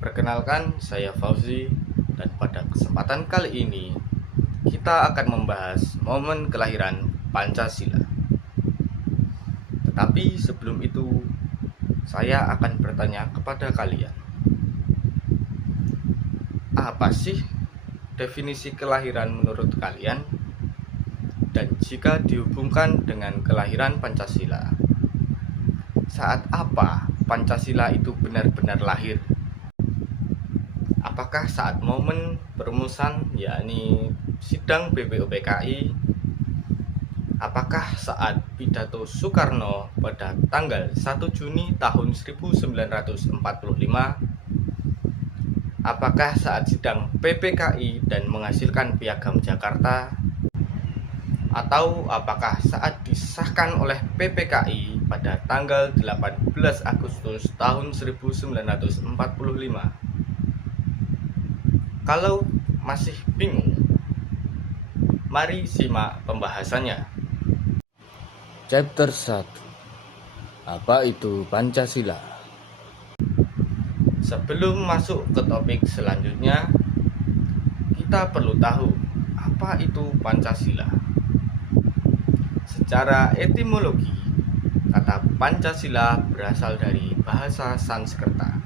Perkenalkan, saya Fauzi, dan pada kesempatan kali ini kita akan membahas momen kelahiran Pancasila. Tetapi sebelum itu, saya akan bertanya kepada kalian, apa sih definisi kelahiran menurut kalian? Dan jika dihubungkan dengan kelahiran Pancasila, saat apa Pancasila itu benar-benar lahir? Apakah saat momen perumusan, yakni sidang BPUPKI? Apakah saat pidato Soekarno pada tanggal 1 Juni tahun 1945? Apakah saat sidang PPKI dan menghasilkan Piagam Jakarta? Atau apakah saat disahkan oleh PPKI pada tanggal 18 Agustus tahun 1945? Kalau masih bingung, mari simak pembahasannya. Chapter 1. Apa itu Pancasila? Sebelum masuk ke topik selanjutnya, kita perlu tahu apa itu Pancasila. Secara etimologi, kata Pancasila berasal dari bahasa Sanskerta.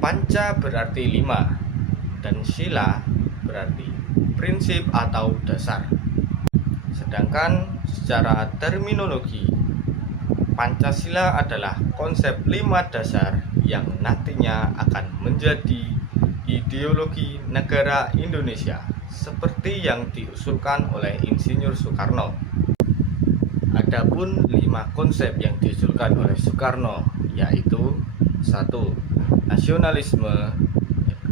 Panca berarti 5 dan sila berarti prinsip atau dasar. Sedangkan secara terminologi, Pancasila adalah konsep 5 dasar yang nantinya akan menjadi ideologi negara Indonesia seperti yang diusulkan oleh Insinyur Soekarno. Adapun 5 konsep yang diusulkan oleh Soekarno yaitu 1. Nasionalisme,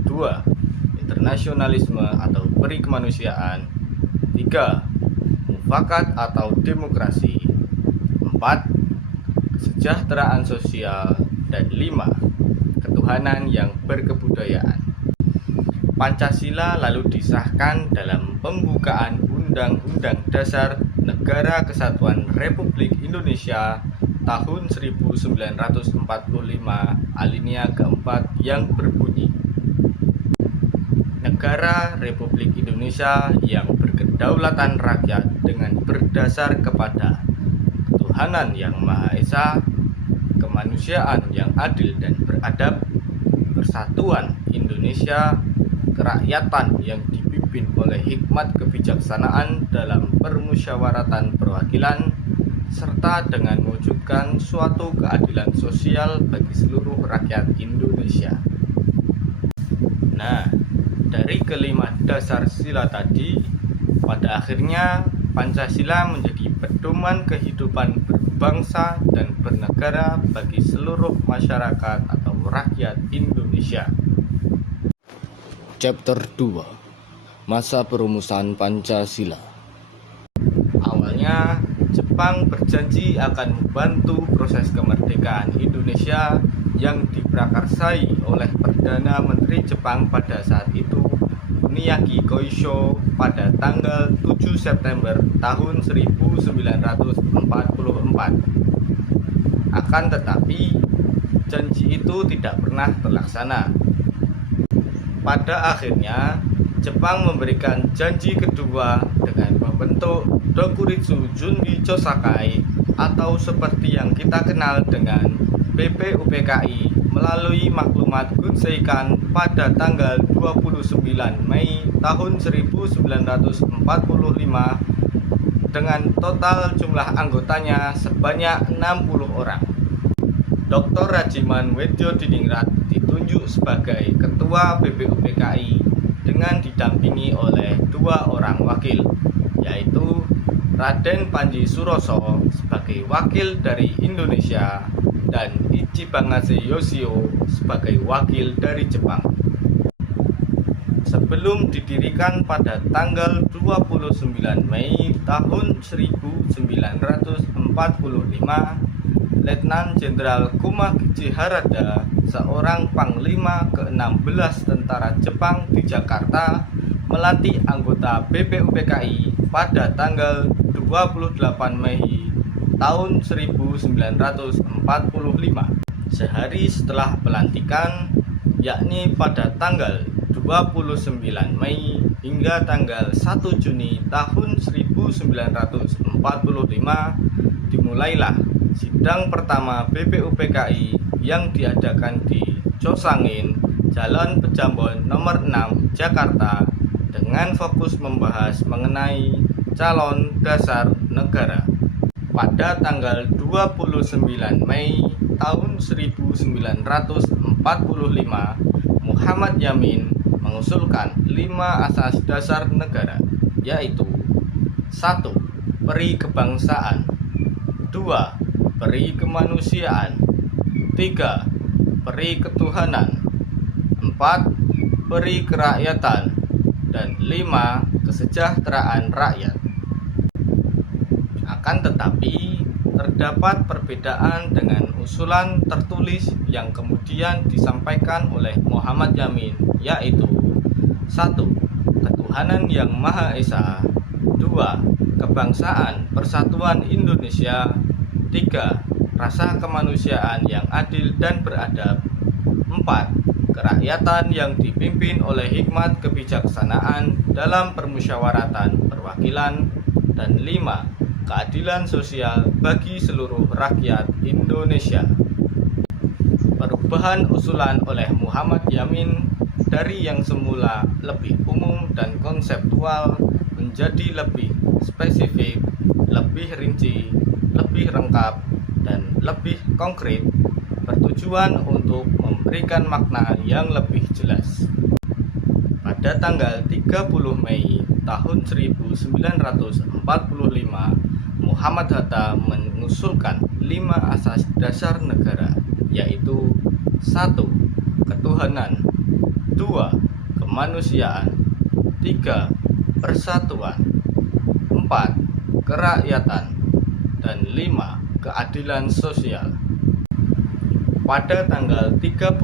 2. Internasionalisme atau peri kemanusiaan, 3. Mufakat atau demokrasi, 4. Kesejahteraan sosial, dan 5. Ketuhanan yang berkebudayaan. Pancasila lalu disahkan dalam pembukaan Undang-Undang Dasar Negara Kesatuan Republik Indonesia tahun 1945 alinea keempat yang berbunyi, Negara Republik Indonesia yang berkedaulatan rakyat dengan berdasar kepada ketuhanan yang Maha Esa, kemanusiaan yang adil dan beradab, persatuan Indonesia, kerakyatan yang dipimpin oleh hikmat kebijaksanaan dalam permusyawaratan perwakilan, serta dengan mewujudkan suatu keadilan sosial bagi seluruh rakyat Indonesia. Nah, dari kelima dasar sila tadi, pada akhirnya Pancasila menjadi pedoman kehidupan berbangsa dan bernegara bagi seluruh masyarakat atau rakyat Indonesia. Chapter 2. Masa perumusan Pancasila. Awalnya, Jepang berjanji akan membantu proses kemerdekaan Indonesia yang diprakarsai oleh Perdana Menteri Jepang pada saat itu, Kuniaki Koisho, pada tanggal 7 September tahun 1944. Akan tetapi, janji itu tidak pernah terlaksana. Pada akhirnya, Jepang memberikan janji kedua dengan membentuk Dokuritsu Junbi Chosakai atau seperti yang kita kenal dengan BPUPKI melalui maklumat Gunseikan pada tanggal 29 Mei tahun 1945 dengan total jumlah anggotanya sebanyak 60 orang. Dr. Rajiman Weddiodiningrat ditunjuk sebagai Ketua BPUPKI dengan didampingi oleh 2 orang wakil, yaitu Raden Panji Suroso sebagai wakil dari Indonesia dan Ichibangase Yoshio sebagai wakil dari Jepang. Sebelum didirikan pada tanggal 29 Mei tahun 1945, Letnan Jenderal Kumagichi Harada, seorang Panglima ke-16 tentara Jepang di Jakarta, melantik anggota BPUPKI pada tanggal 28 Mei tahun 1945. Sehari setelah pelantikan, yakni pada tanggal 29 Mei hingga tanggal 1 Juni tahun 1945 dimulailah sidang pertama BPUPKI yang diadakan di Cosangin, Jalan Pejambon nomor 6, Jakarta, dengan fokus membahas mengenai calon dasar negara. Pada tanggal 29 Mei tahun 1945, Muhammad Yamin mengusulkan 5 asas dasar negara, yaitu 1. Peri kebangsaan, 2. Peri kemanusiaan, 3. Peri ketuhanan, 4. Peri kerakyatan, dan 5. Kesejahteraan rakyat. Akan tetapi, terdapat perbedaan dengan usulan tertulis yang kemudian disampaikan oleh Muhammad Yamin, yaitu 1. Ketuhanan yang Maha Esa, 2. Kebangsaan Persatuan Indonesia, 3. Rasa kemanusiaan yang adil dan beradab, 4. Kerakyatan yang dipimpin oleh hikmat kebijaksanaan dalam permusyawaratan perwakilan, dan 5. Keadilan sosial bagi seluruh rakyat Indonesia. Perubahan usulan oleh Muhammad Yamin dari yang semula lebih umum dan konseptual menjadi lebih spesifik, lebih rinci, lebih lengkap, dan lebih konkret, bertujuan untuk memberikan makna yang lebih jelas. Pada tanggal 30 Mei tahun 1945, Muhammad Hatta mengusulkan 5 asas dasar negara, yaitu 1. Ketuhanan, 2. Kemanusiaan, 3. Persatuan, 4. Kerakyatan, dan 5. Keadilan sosial. Pada tanggal 31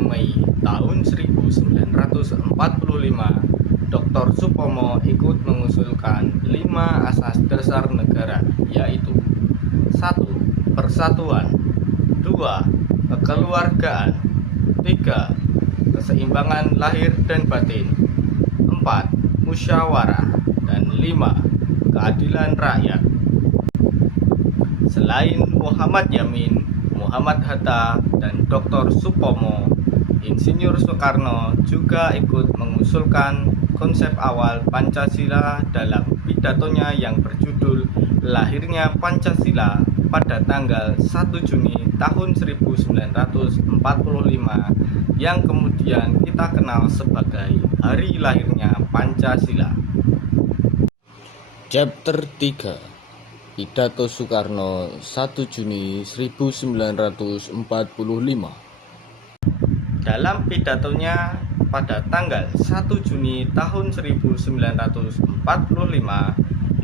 Mei tahun 1945, Dr. Supomo ikut mengusulkan 5 asas dasar negara, yaitu 1. Persatuan, 2. Kekeluargaan, 3. Keseimbangan lahir dan batin, 4. Musyawarah, dan 5. Keadilan rakyat. Selain Muhammad Yamin, Muhammad Hatta, dan Dr. Supomo, Insinyur Soekarno juga ikut mengusulkan konsep awal Pancasila dalam pidatonya yang berjudul Lahirnya Pancasila pada tanggal 1 Juni tahun 1945 yang kemudian kita kenal sebagai Hari Lahirnya Pancasila. Chapter 3. Pidato Soekarno 1 Juni 1945. Dalam pidatonya pada tanggal 1 Juni tahun 1945,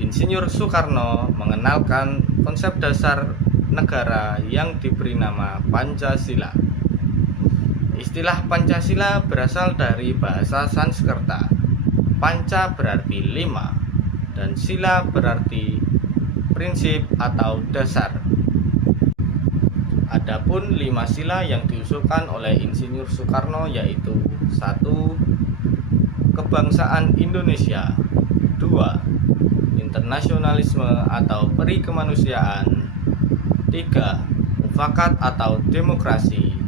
Insinyur Soekarno mengenalkan konsep dasar negara yang diberi nama Pancasila. Istilah Pancasila berasal dari bahasa Sanskerta. Panca berarti 5, dan sila berarti prinsip atau dasar. Adapun 5 sila yang diusulkan oleh Insinyur Soekarno yaitu 1. Kebangsaan Indonesia, 2. Internasionalisme atau peri kemanusiaan, 3. Mufakat atau demokrasi,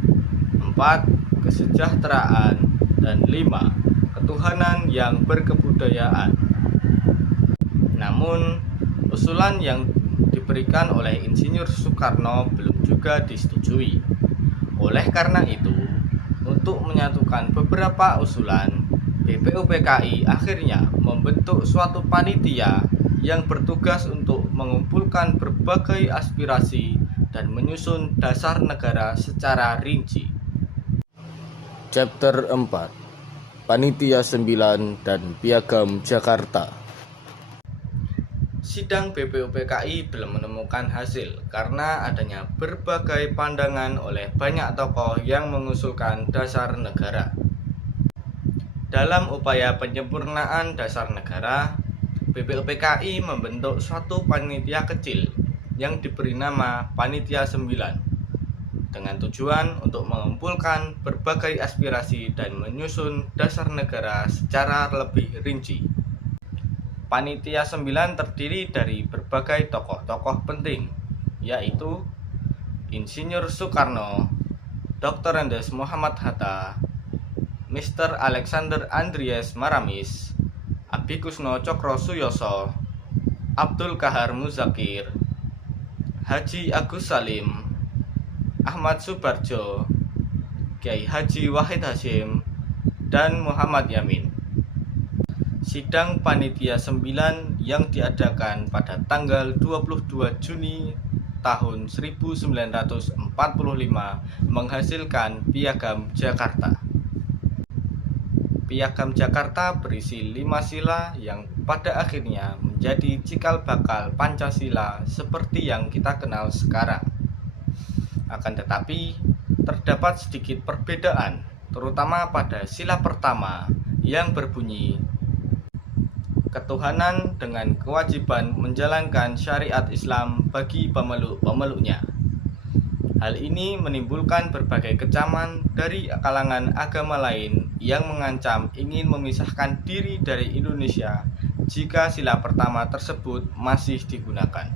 4. Kesejahteraan, dan 5. Ketuhanan yang berkebudayaan. Namun, usulan yang diberikan oleh Insinyur Soekarno belum juga disetujui. Oleh karena itu, untuk menyatukan beberapa usulan, BPUPKI akhirnya membentuk suatu panitia yang bertugas untuk mengumpulkan berbagai aspirasi dan menyusun dasar negara secara rinci. Chapter 4. Panitia 9 dan Piagam Jakarta. Sidang BPUPKI belum menemukan hasil karena adanya berbagai pandangan oleh banyak tokoh yang mengusulkan dasar negara. Dalam upaya penyempurnaan dasar negara, BPUPKI membentuk suatu panitia kecil yang diberi nama Panitia 9. dengan tujuan untuk mengumpulkan berbagai aspirasi dan menyusun dasar negara secara lebih rinci. Panitia 9 terdiri dari berbagai tokoh-tokoh penting, yaitu Insinyur Soekarno, Dr. Andes Muhammad Hatta, Mr. Alexander Andreas Maramis, Abikusno Cokro Suyoso, Abdul Kahar Muzakir, Haji Agus Salim, Ahmad Subarjo, Kiai Haji Wahid Hasyim, dan Muhammad Yamin. Sidang Panitia 9 yang diadakan pada tanggal 22 Juni tahun 1945 menghasilkan Piagam Jakarta. Piagam Jakarta berisi 5 sila yang pada akhirnya menjadi cikal bakal Pancasila seperti yang kita kenal sekarang. Akan tetapi, terdapat sedikit perbedaan, terutama pada sila pertama yang berbunyi ketuhanan dengan kewajiban menjalankan syariat Islam bagi pemeluk-pemeluknya. Hal ini menimbulkan berbagai kecaman dari kalangan agama lain yang mengancam ingin memisahkan diri dari Indonesia jika sila pertama tersebut masih digunakan.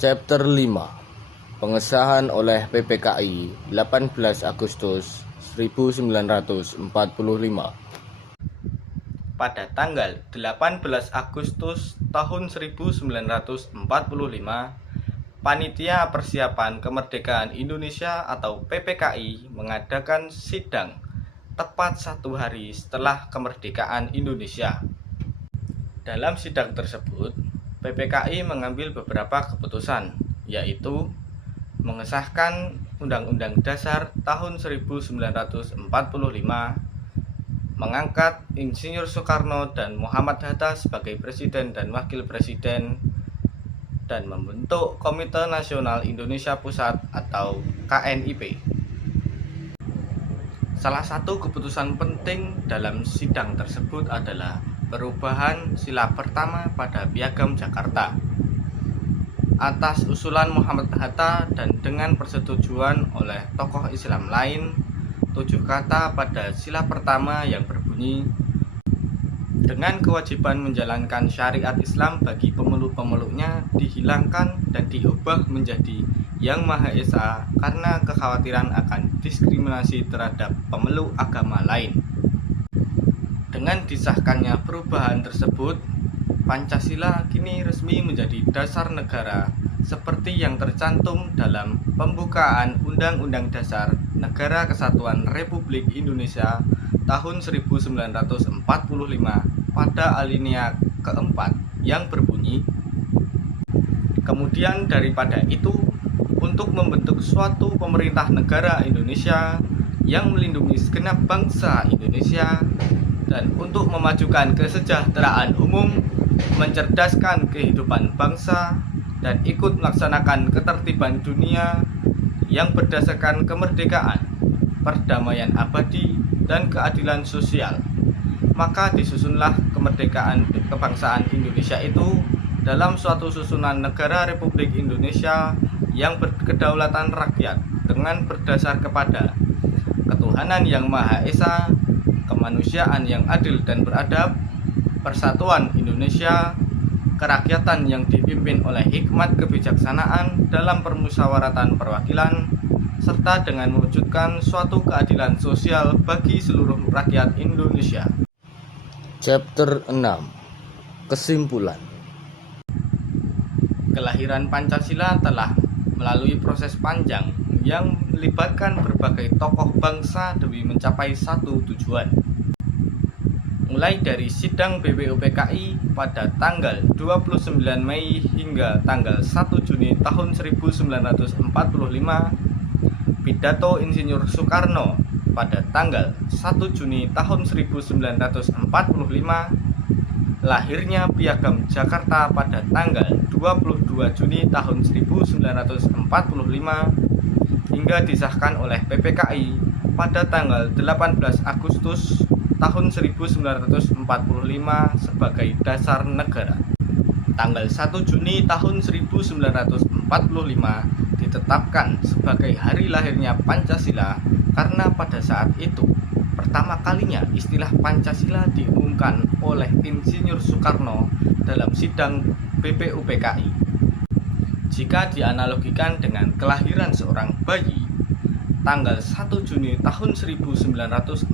Chapter 5. Pengesahan oleh PPKI 18 Agustus 1945. Pada tanggal 18 Agustus tahun 1945, Panitia Persiapan Kemerdekaan Indonesia atau PPKI mengadakan sidang tepat 1 hari setelah kemerdekaan Indonesia. Dalam sidang tersebut, PPKI mengambil beberapa keputusan, yaitu mengesahkan Undang-Undang Dasar tahun 1945, mengangkat Insinyur Soekarno dan Muhammad Hatta sebagai Presiden dan Wakil Presiden, dan membentuk Komite Nasional Indonesia Pusat atau KNIP. Salah satu keputusan penting dalam sidang tersebut adalah perubahan sila pertama pada Piagam Jakarta. Atas usulan Muhammad Hatta dan dengan persetujuan oleh tokoh Islam lain, 7 kata pada sila pertama yang berbunyi dengan kewajiban menjalankan syariat Islam bagi pemeluk-pemeluknya dihilangkan dan diubah menjadi Yang Maha Esa karena kekhawatiran akan diskriminasi terhadap pemeluk agama lain. Dengan disahkannya perubahan tersebut, Pancasila kini resmi menjadi dasar negara seperti yang tercantum dalam pembukaan Undang-Undang Dasar Negara Kesatuan Republik Indonesia tahun 1945 pada alinea keempat yang berbunyi, kemudian daripada itu, untuk membentuk suatu pemerintah negara Indonesia yang melindungi segenap bangsa Indonesia dan untuk memajukan kesejahteraan umum, mencerdaskan kehidupan bangsa, dan ikut melaksanakan ketertiban dunia yang berdasarkan kemerdekaan, perdamaian abadi, dan keadilan sosial. Maka disusunlah kemerdekaan kebangsaan Indonesia itu dalam suatu susunan negara Republik Indonesia yang berkedaulatan rakyat dengan berdasar kepada ketuhanan yang Maha Esa, kemanusiaan yang adil dan beradab, persatuan Indonesia, kerakyatan yang dipimpin oleh hikmat kebijaksanaan dalam permusyawaratan perwakilan, serta dengan mewujudkan suatu keadilan sosial bagi seluruh rakyat Indonesia. Chapter 6. Kesimpulan. Kelahiran Pancasila telah melalui proses panjang yang melibatkan berbagai tokoh bangsa demi mencapai satu tujuan. Mulai dari sidang BPUPKI pada tanggal 29 Mei hingga tanggal 1 Juni tahun 1945, pidato Insinyur Soekarno pada tanggal 1 Juni tahun 1945, lahirnya Piagam Jakarta pada tanggal 22 Juni tahun 1945, hingga disahkan oleh PPKI pada tanggal 18 Agustus tahun 1945 sebagai dasar negara. Tanggal 1 Juni tahun 1945 ditetapkan sebagai hari lahirnya Pancasila karena pada saat itu pertama kalinya istilah Pancasila diumumkan oleh Insinyur Soekarno dalam sidang BPUPKI. Jika dianalogikan dengan kelahiran seorang bayi, tanggal 1 Juni tahun 1945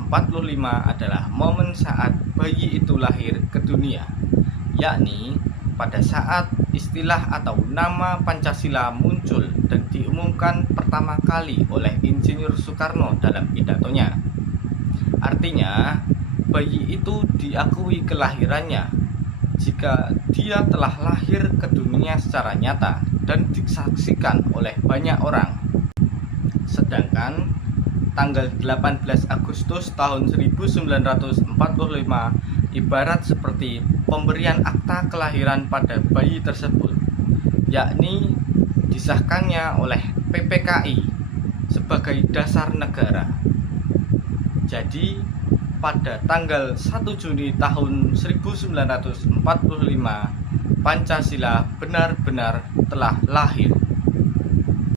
adalah momen saat bayi itu lahir ke dunia, yakni pada saat istilah atau nama Pancasila muncul dan diumumkan pertama kali oleh Insinyur Soekarno dalam pidatonya. Artinya, bayi itu diakui kelahirannya jika dia telah lahir ke dunia secara nyata dan disaksikan oleh banyak orang. Sedangkan tanggal 18 Agustus tahun 1945 ibarat seperti pemberian akta kelahiran pada bayi tersebut, yakni disahkannya oleh PPKI sebagai dasar negara. Jadi pada tanggal 1 Juni tahun 1945 Pancasila benar-benar telah lahir.